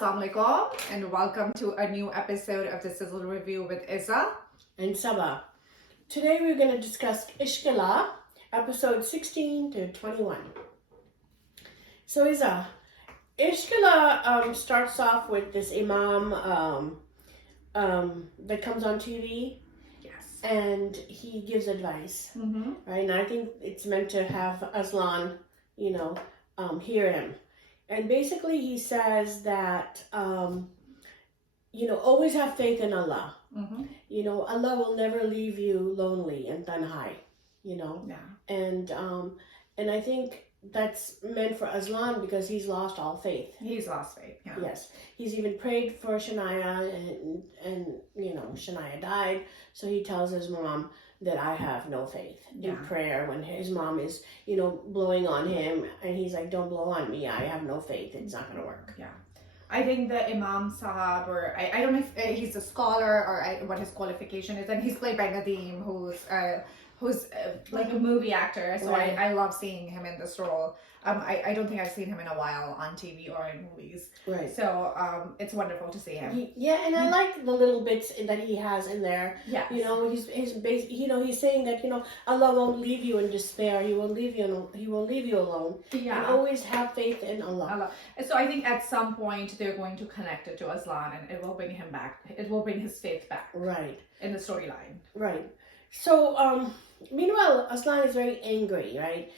Assalamu alaikum and welcome to a new episode of the Sizzle review with Izza and Saba. Today we're going to discuss Ishq, episode 16 to 21. So Izza, Ishq starts off with this imam that comes on TV. Yes. And he gives advice, right? And I think it's meant to have Azaan, hear him. And basically he says that, always have faith in Allah. Allah will never leave you lonely and tanhai, Yeah. And I think that's meant for Azaan because he's lost all faith. He's lost faith, yeah. Yes. He's even prayed for Shania and Shania died. So he tells his mom that I have no faith in prayer when his mom is, blowing on him. And he's like, don't blow on me. I have no faith. It's not going to work. Yeah. I think the Imam Sahab, or I don't know if he's a scholar or what his qualification is. And he's played by Nadeem, who's like a movie actor. So Right. I love seeing him in this role. I don't think I've seen him in a while on TV or in movies. Right. So it's wonderful to see him. And I like the little bits that he has in there. Yeah. He's saying that Allah won't leave you in despair. He won't leave you alone. Yeah. And always have faith in Allah. So I think at some point they're going to connect it to Azaan, and it will bring him back. It will bring his faith back. Right. In the storyline. Right. So meanwhile, Azaan is very angry, right?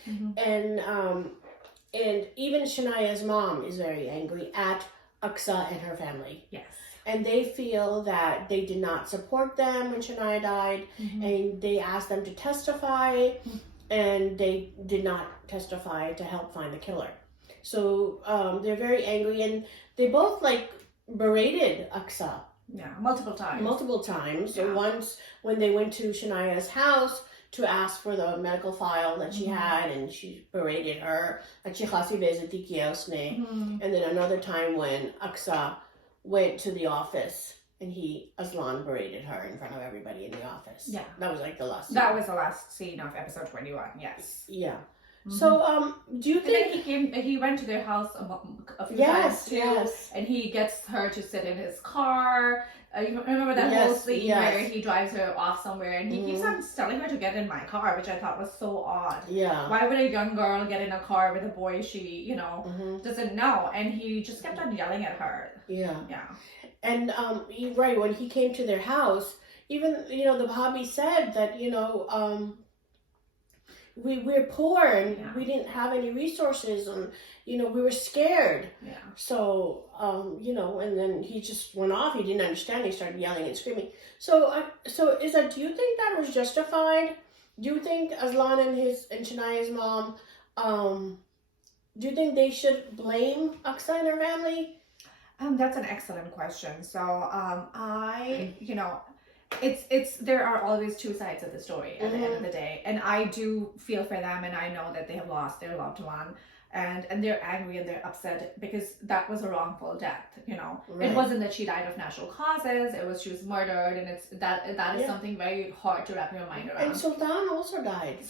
And even Shania's mom is very angry at Aqsa and her family. Yes. And they feel that they did not support them when Shania died, and they asked them to testify, and they did not testify to help find the killer. So they're very angry, and they both berated Aqsa. Yeah, multiple times. So once when they went to Shania's house to ask for the medical file that she had, and she berated her. And then another time when Aqsa went to the office and Azaan berated her in front of everybody in the office. Yeah. That was the last scene. That was the last scene of episode 21, yes. Yeah. So, do you think... he went to their house a few times too, yes. And he gets her to sit in his car. You remember that whole scene where he drives her off somewhere, and he keeps on telling her to get in my car, which I thought was so odd. Yeah. Why would a young girl get in a car with a boy she, doesn't know? And he just kept on yelling at her. Yeah. Yeah. And, when he came to their house, even, the Bobby said that, we're poor and we didn't have any resources, and we were scared. Yeah. So and then he just went off. He didn't understand. He started yelling and screaming. So Izza, do you think that was justified? Do you think Azaan and Shania's mom, do you think they should blame Aqsa and her family? That's an excellent question. So it's there are always two sides of the story at the end of the day, and I do feel for them, and I know that they have lost their loved one, and they're angry and they're upset because that was a wrongful death. Right. It wasn't that she died of natural causes. It was she was murdered, and that is something very hard to wrap your mind around. And Sultan also died.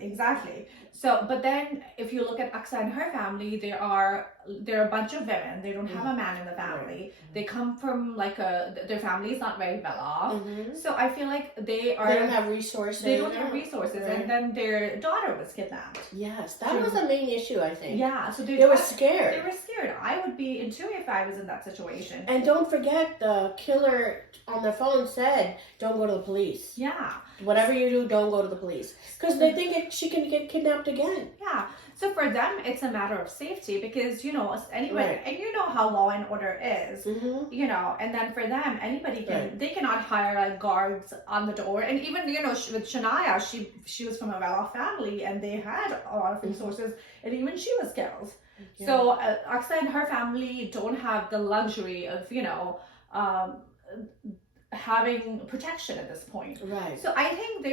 Exactly. So, but then if you look at Aqsa and her family, they're a bunch of women. They don't have a man in the family. They come from their family is not very well off. So I feel like they don't have resources. Right. And then their daughter was kidnapped. Yes, that was the main issue, I think. Yeah, so they were scared. They were scared. I would be too if I was in that situation. And don't forget, the killer on the phone said, "Don't go to the police." Yeah. Whatever you do, don't go to the police, because they think she can get kidnapped again. Yeah. So for them, it's a matter of safety because anyway, and how law and order is, and then for them, anybody can they cannot hire guards on the door, and even with Shania, she was from a well-off family and they had a lot of resources, and even she was killed. Yeah. So Aqsa and her family don't have the luxury of having protection at this point. Right. So I think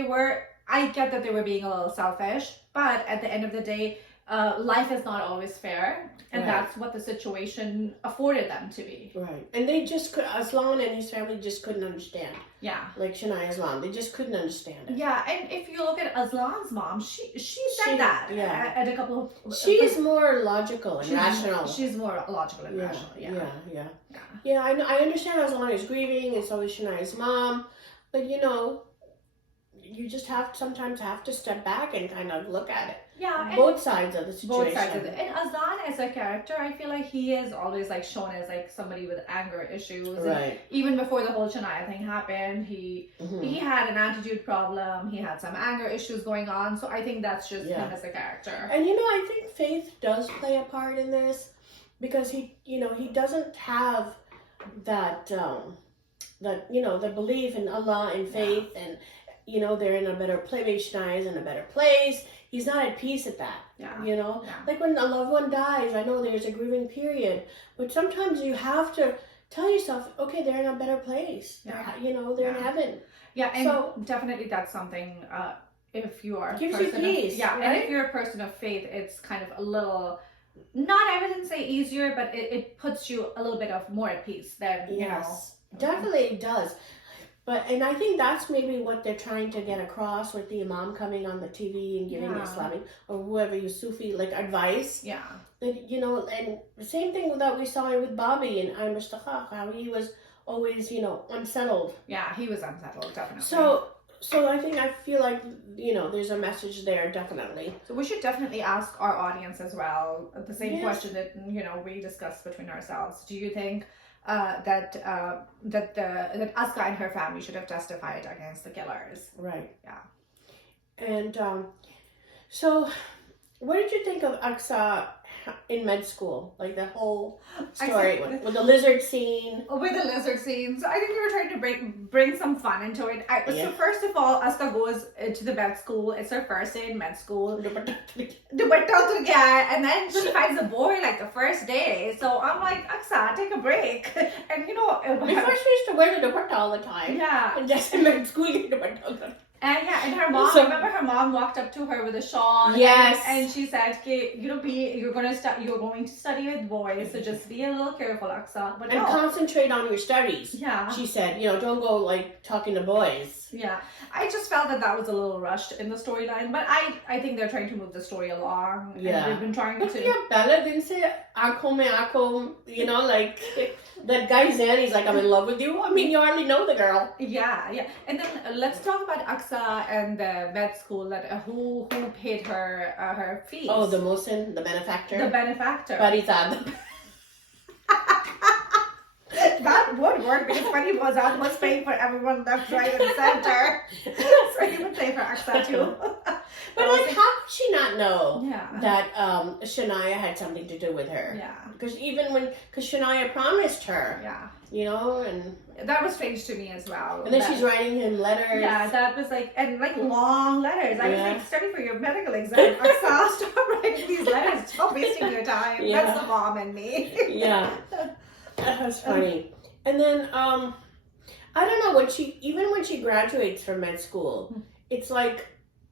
I get that they were being a little selfish, but at the end of the day, life is not always fair, and that's what the situation afforded them to be. Right. And they just could, Aslan and his family just couldn't understand. Yeah. Like Shania's mom, they just couldn't understand it. Yeah, and if you look at Aslan's mom, she said that at a couple of... She is more logical and rational. She's more logical and rational, Yeah, I understand Aslan is grieving, and so is Shania's mom, but you know, you just sometimes have to step back and kind of look at it. Yeah, both sides of the situation. Both sides of it. And Azaan as a character, I feel like he is always like shown as like somebody with anger issues. Right. And even before the whole Shania thing happened, he had an attitude problem. He had some anger issues going on. So I think that's just him as a character. And you know, I think faith does play a part in this, because he doesn't have that the belief in Allah and faith, and you know, they're in a better place. Shania is in a better place. He's not at peace at that. Yeah. You know, like when a loved one dies, I know there's a grieving period, but sometimes you have to tell yourself, okay, they're in a better place. Yeah. You know, they're in heaven. Yeah, and so definitely that's something. If you are gives you peace. Right? And if you're a person of faith, it's kind of a little. Not I wouldn't say easier, but it puts you a little bit of more at peace than you know. Definitely it does. And I think that's maybe what they're trying to get across with the Imam coming on the TV and giving Islamic or whoever you Sufi like advice. Yeah. That, you know, and the same thing that we saw with Bobby and I'm Mustafa, how he was always, you know, unsettled. Yeah, he was unsettled, definitely. So I feel like, you know, there's a message there, definitely. So we should definitely ask our audience as well the same question that, you know, we discussed between ourselves. Do you think that Aska and her family should have testified against the killers? Right. Yeah. And so what did you think of Aksa in med school? Like the whole story with the lizard scene. With the lizard scene. So I think they were trying to bring some fun into it. So first of all, Aska goes to the med school. It's her first day in med school. And then she finds a boy like the first day. So I'm like, Aksa, take a break. And you know, before she used to wear the dupatta all the time. Yeah. And just in med school, you dupatta all the time. And her mom, remember her mom walked up to her with a shawl. Yes. And she said, you're going to study with boys, so just be a little careful, Aksa. But concentrate on your studies. Yeah. She said, you know, don't go like talking to boys. Yeah. I just felt that was a little rushed in the storyline, but I think they're trying to move the story along. Yeah. And they've been trying but to. Yeah, Bella didn't say, Ako, you know, like that guy Zen, he's like, I'm in love with you. I mean, you hardly know the girl. Yeah. And then let's talk about Aksa and the med school, that who paid her fees. Oh, the Mohsin, the benefactor. The benefactor. Farizad. That would work because Funny Bazan was paying for everyone left, right, and center. So you would pay for Aksa too. But like, how could she not know that Shania had something to do with her? Yeah. Because because Shania promised her. Yeah. You know, and that was strange to me as well. And then she's writing him letters. Yeah, that was like, and like long letters. I was like, study for your medical exam. Aksa, stop writing these letters. Stop wasting your time. Yeah. That's the mom and me. Yeah. That was funny. And then, I don't know, when she graduates from med school, it's like,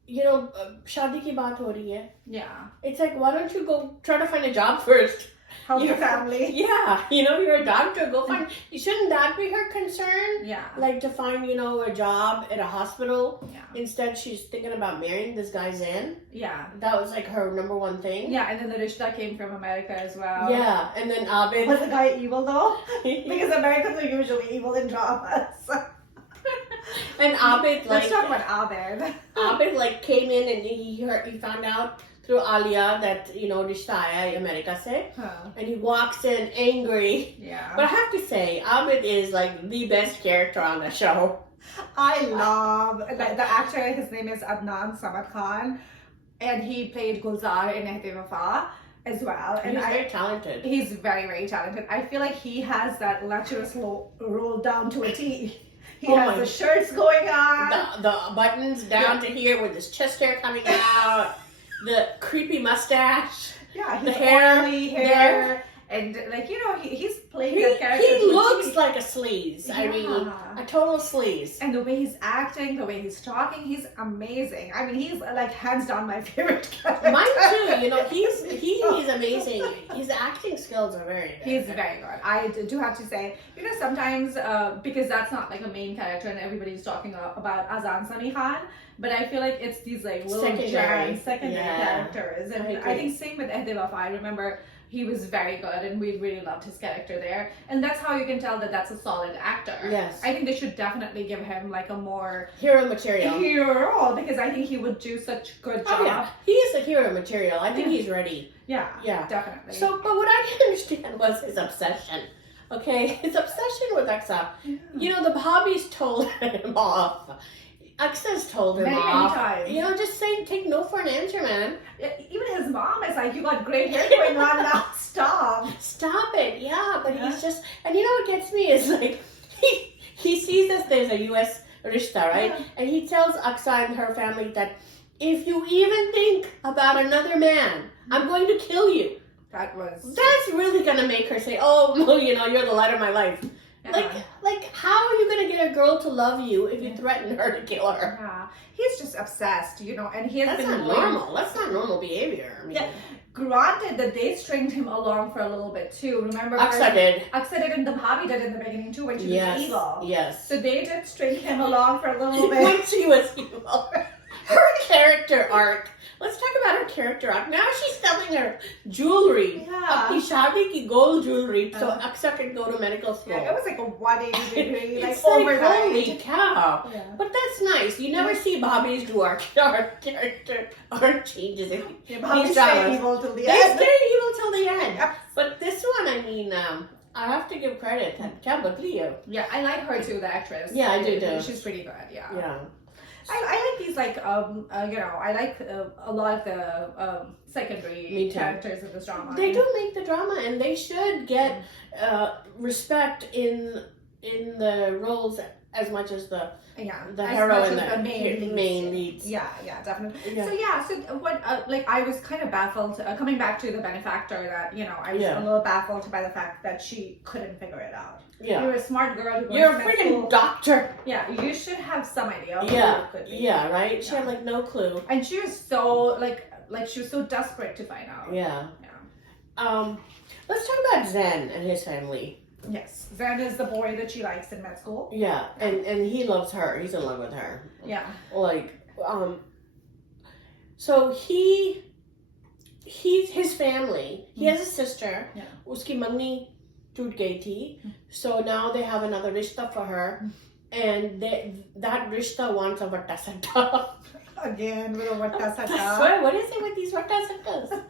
you know, shadi ki baat ho rahi hai. Yeah. It's like, why don't you go try to find a job first? Help your family. Yeah. You know, you're a doctor. Go find. Shouldn't that be her concern? Yeah. Like to find, you know, a job at a hospital. Yeah. Instead, she's thinking about marrying this guy Zen. Yeah. That was like her number one thing. Yeah, and then the Rishta came from America as well. Yeah, and then Abid. Was the guy evil though? Because Americans are usually evil in dramas. And Abid, let's talk about Abid. Abid like came in and he found out through Alia that, you know, Rishta aaya America se. And he walks in angry. Yeah. But I have to say, Abid is like the best character on the show. I love the actor. His name is Adnan Samad Khan, and he played Gulzar in Ehte Wafa as well. And he's very talented. He's very, very talented. I feel like he has that lecherous roll down to a T. He has the shirts going on, the buttons down to here with his chest hair coming out, the creepy mustache, the hair. And like, you know, he's playing that character. He looks like a sleaze. Yeah. I mean, a total sleaze. And the way he's acting, the way he's talking, he's amazing. I mean, he's like hands down my favorite character. Mine too. You know, he's amazing. His acting skills are very good. He's very good. I do have to say, you know, sometimes because that's not like a main character and everybody's talking about Azaan Sami Khan, but I feel like it's these like little secondary characters. And I think same with Ehde Wafa. I remember he was very good and we really loved his character there. And that's how you can tell that that's a solid actor. Yes. I think they should definitely give him like a more hero material. Hero role, because I think he would do such good job. Oh, yeah. He is a hero material. I think he's ready. Yeah. Yeah. Definitely. So, but what I didn't understand was his obsession. Okay? His obsession with Aksa. Yeah. You know, the hobbies told him off. Aksa's told him off. Many times. You know, just say, take no for an answer, man. Even his mom is like, you got great hair going on now. Stop. Stop it. Yeah, but he's just, and you know what gets me is like, he sees that there's a U.S. rishta, right? Yeah. And he tells Aksa and her family that if you even think about another man, I'm going to kill you. That's really going to make her say, oh, well, you know, you're the light of my life. Like, how are you going to get a girl to love you if you threaten her to kill her? Yeah, he's just obsessed, you know, and he has been normal. That's not normal behavior. I mean, yeah, granted that they stringed him along for a little bit too. Remember, Aksa did, and the Bhabhi did in the beginning too when she was evil. Yes. So they did string him along for a little bit when she was evil. Her character arc. Let's talk about her character arc. Now she's selling her jewelry. Yeah. Apni shaadi ki gold jewelry, so Aksa can go to medical school. Yeah, it was like a 180 degree, like overnight. Holy cow! Yeah. But that's nice. You never see Bobbies do our character arc changes. Bobbies stay evil till the end. They stay evil till the end. Yeah. But this one, I mean, I have to give credit. Yeah, I like her too, the actress. Yeah, I do too. She's pretty good. Yeah. Yeah. I like these like you know, I like a lot of the secondary characters of this drama. They do make the drama, and they should get respect in the roles as much as the hero and the main leads. Yeah, definitely. Yeah. So what like I was kind of baffled coming back to the benefactor, that, you know, I was a little baffled by the fact that she couldn't figure it out. Yeah. You're a smart girl. You're a freaking doctor. Yeah, you should have some idea of who it could be. Yeah, right? She had like no clue. And she was so like she was so desperate to find out. Yeah. Let's talk about Zen and his family. Yes. Zen is the boy that she likes in med school. Yeah, and he loves her. He's in love with her. Yeah. Like, so he's his family. He has a sister. Yeah. Uski mangni toot gayi thi. So now they have another rishta for her. And that rishta wants a vatta satta. Again, with a vatta satta. What is it with these vatta sattas?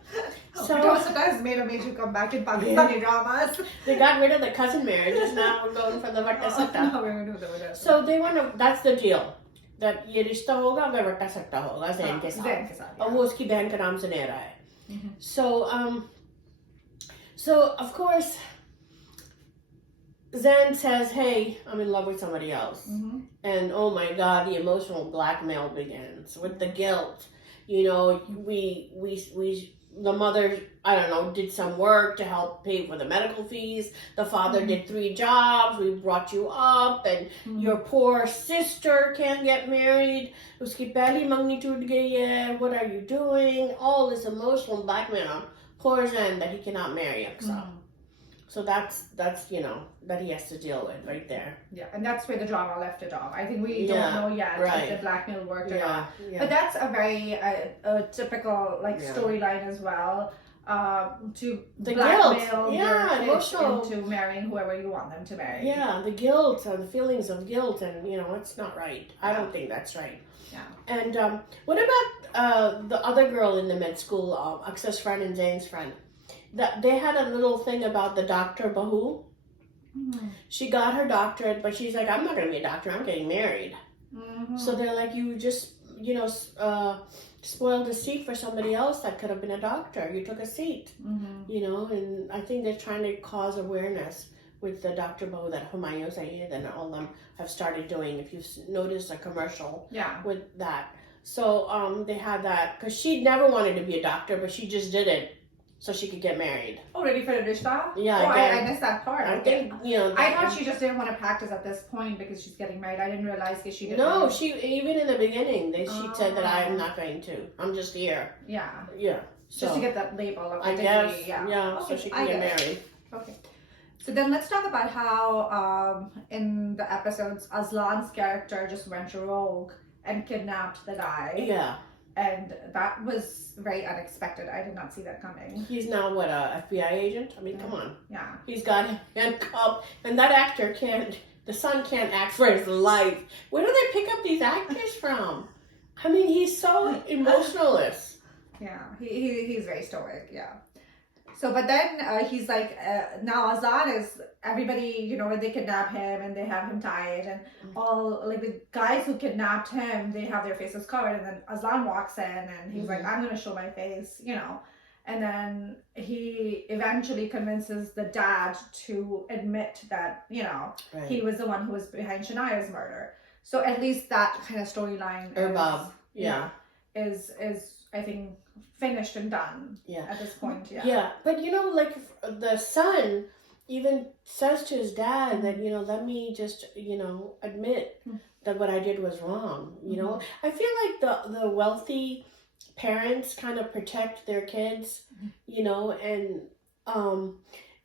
Vatta satta has made a major comeback in Pakistani dramas. They got rid of the cousin marriages. Now we're going for the vatta satta. So they want to. That's the deal. That ये रिश्ता होगा अगर वट्टा सट्टा होगा ज़ैन के साथ और वो उसकी बहन का नाम से ले रहा है. So of course Zen says, hey, I'm in love with somebody else. Mm-hmm. And oh my God, the emotional blackmail begins with the guilt. You know, the mother, I don't know, did some work to help pay for the medical fees. The father did 3 jobs. We brought you up, and your poor sister can't get married. Uski pehli mangni toot gayi hai. What are you doing? All this emotional blackmail on poor Zen that he cannot marry Aksa. So that's you know, that he has to deal with right there. Yeah, and that's where the drama left it off. I think we don't know yet if the blackmail worked or not. Yeah. But that's a very a typical like storyline as well. To the blackmail your kids into marrying whoever you want them to marry. Yeah, the guilt and the feelings of guilt, and you know, it's not right. I don't think that's right. Yeah. And what about the other girl in the med school, Aksa's friend and Zane's friend? That they had a little thing about the doctor Bahu. She got her doctorate, but she's like, I'm not going to be a doctor. I'm getting married. So they're like, you just, you know, spoiled a seat for somebody else that could have been a doctor. You took a seat, you know, and I think they're trying to cause awareness with the Dr. Bahu that Humayun Saeed and all of them have started doing. If you've noticed a commercial with that. So they had that, because she never wanted to be a doctor, but she just did it. so she could get married. Oh, ready for the rishta? Yeah, I missed that part. I think, you know. I thought she just didn't want to practice at this point because she's getting married. I didn't realize that she didn't. No, she, even in the beginning, she said that I am not going to. I'm just here. Yeah. Yeah. So, just to get that label of I guess, yeah, okay, so she can get married. Okay. So then let's talk about how in the episodes, Azlan's character just went rogue and kidnapped the guy. Yeah. And that was very unexpected. I did not see that coming. He's now, what, a FBI agent? I mean, come on. Yeah. He's got him handcuffed. And that actor the son can't act for his life. Where do they pick up these actors from? I mean, he's so emotionless. Yeah, he's very stoic, yeah. So, but then he's like, now Azaan is, everybody, you know, when they kidnap him and they have him tied and all, like the guys who kidnapped him, they have their faces covered, and then Azaan walks in and he's like, I'm going to show my face, you know. And then he eventually convinces the dad to admit that, you know, he was the one who was behind Shania's murder. So at least that kind of storyline is I think, finished and done at this point. Yeah, but you know, like the son even says to his dad that, you know, let me just, you know, admit that what I did was wrong. You know, I feel like the wealthy parents kind of protect their kids, you know, and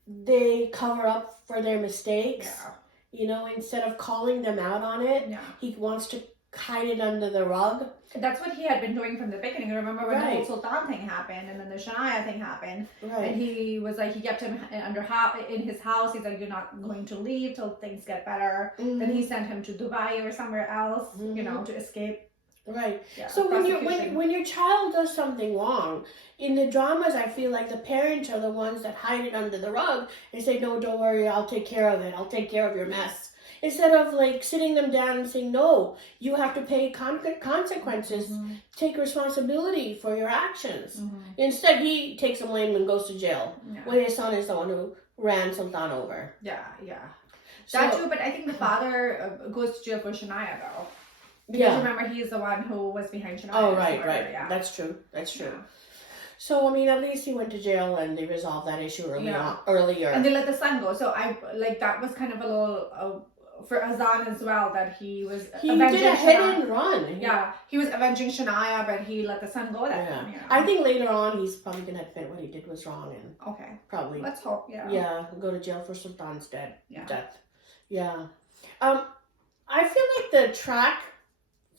they cover up for their mistakes. You know, instead of calling them out on it, he wants to hide it under the rug. That's what he had been doing from the beginning. Remember when the whole Sultan thing happened and then the Shania thing happened, and he was like, he kept him in his house. He's like, you're not going to leave till things get better. Then he sent him to Dubai or somewhere else, you know, to escape. So when your child does something wrong in the dramas, I feel like the parents are the ones that hide it under the rug and say, no, don't worry, I'll take care of it, I'll take care of your mess, instead of like sitting them down and saying, no, you have to pay consequences, take responsibility for your actions. Instead, he takes the blame and goes to jail when his son is the one who ran Sultan over. That's true, but I think the father goes to jail for Shania though. Because remember, he's the one who was behind Shania. Oh, right. That's true. So, I mean, at least he went to jail and they resolved that issue earlier. And they let the son go. So, that was kind of a little, for Azaan as well, that he did a hit and run. Yeah, he was avenging Shania, but he let the son go then. You know? I think later on, he's probably going to admit what he did was wrong. And probably. Let's hope, go to jail for Sultan's death. I feel like the track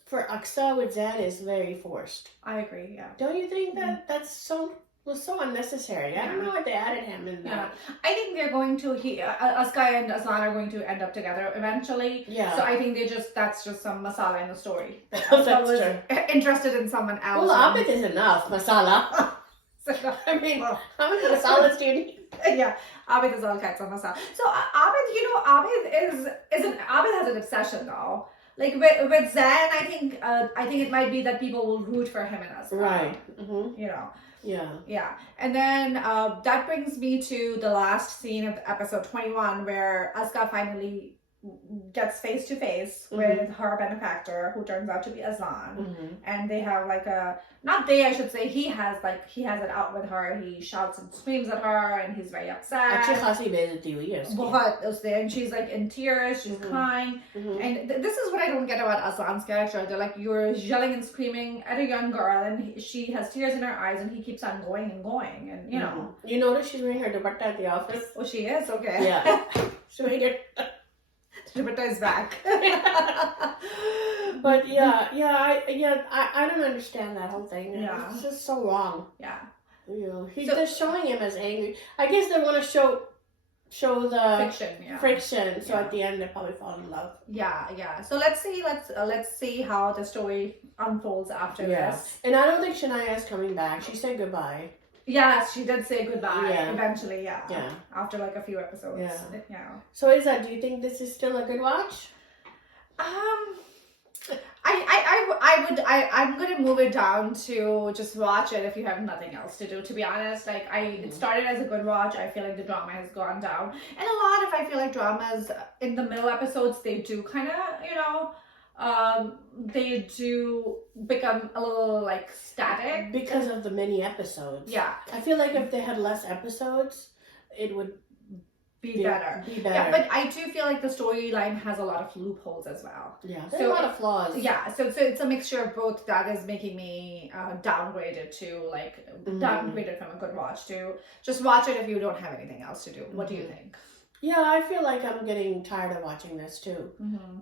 for Aqsa with Zan is very forced. I agree, Don't you think that was so unnecessary? I don't know why they added him in that. I think they're going to, Aqsa and Azaan are going to end up together eventually. So I think that's just some masala in the story. That Aqsa was interested in someone else. Well, Abid is enough, masala. I mean, how many masalas do you need? Abid is all kinds of masala. So Abid, you know, Abid has an obsession though. Like with Zan, I think it might be that people will root for him and us. You know. And then that brings me to the last scene of episode 21, where Asuka finally gets face to face with her benefactor, who turns out to be Azaan, and they have like he has it out with her. He shouts and screams at her, and he's very upset. And she's like in tears, she's crying, and this is what I don't get about Azaan's character. They're like, you're yelling and screaming at a young girl, and she has tears in her eyes, and he keeps on going and going, and you know. You notice she's wearing her dupatta at the office. Oh, she is? Okay. She made it. Dupatta is back. But I don't understand that whole thing. It's just so wrong. You know, they're showing him as angry. I guess they want to show the friction. So at the end, they probably fall in love. So let's see how the story unfolds after this. And I don't think Shania is coming back. She said goodbye. Yes, she did say goodbye eventually, after like a few episodes. So do you think this is still a good watch? I'm gonna move it down to just watch it if you have nothing else to do, to be honest. Like it started as a good watch. I feel like the drama has gone down. And a lot of, I feel like, dramas in the middle episodes, they do kind of, you know, they do become a little like static because of the many episodes. Yeah, I feel like if they had less episodes, it would be better. Yeah, but I do feel like the storyline has a lot of loopholes as well. Yeah, there's a lot of flaws. Yeah, so it's a mixture of both that is making me downgraded to like downgraded from a good watch to just watch it if you don't have anything else to do. What do you think? Yeah, I feel like I'm getting tired of watching this too.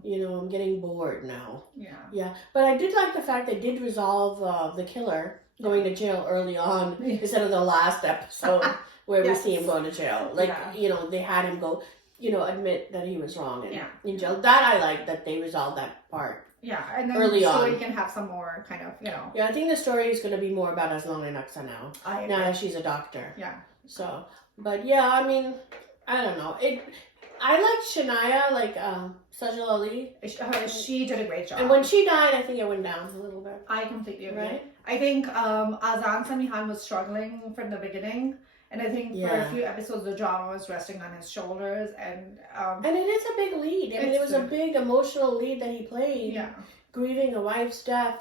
You know, I'm getting bored now. Yeah, but I did like the fact they did resolve the killer going to jail early on instead of the last episode. Where we see him going to jail. Like, you know, they had him go, you know, admit that he was wrong in jail. That I like that they resolved that part. Yeah, and then early so on. we can have some more kind of, you know. Yeah, I think the story is going to be more about Azaan and Aqsa now. Now that she's a doctor. Yeah. So, but yeah, I mean, I don't know. I like Shania, like Sajal Ali. She did a great job. And when she died, I think it went down a little bit. I completely agree. Right? I think Azaan Sami was struggling from the beginning. And I think for a few episodes, the drama was resting on his shoulders, and it is a big lead. I mean, it was a big emotional lead that he played. Yeah, grieving a wife's death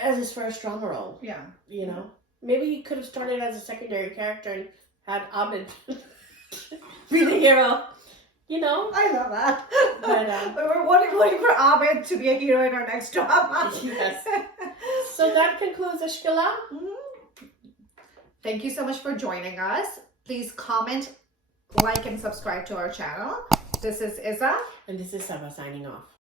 as his first drama role. Yeah, you know, maybe he could have started as a secondary character and had Abid be the hero. You know, I love that. But we're waiting for Abid to be a hero in our next drama. Yes. So that concludes Ishq. Thank you so much for joining us. Please comment, like, and subscribe to our channel. This is Izza. And this is Saba signing off.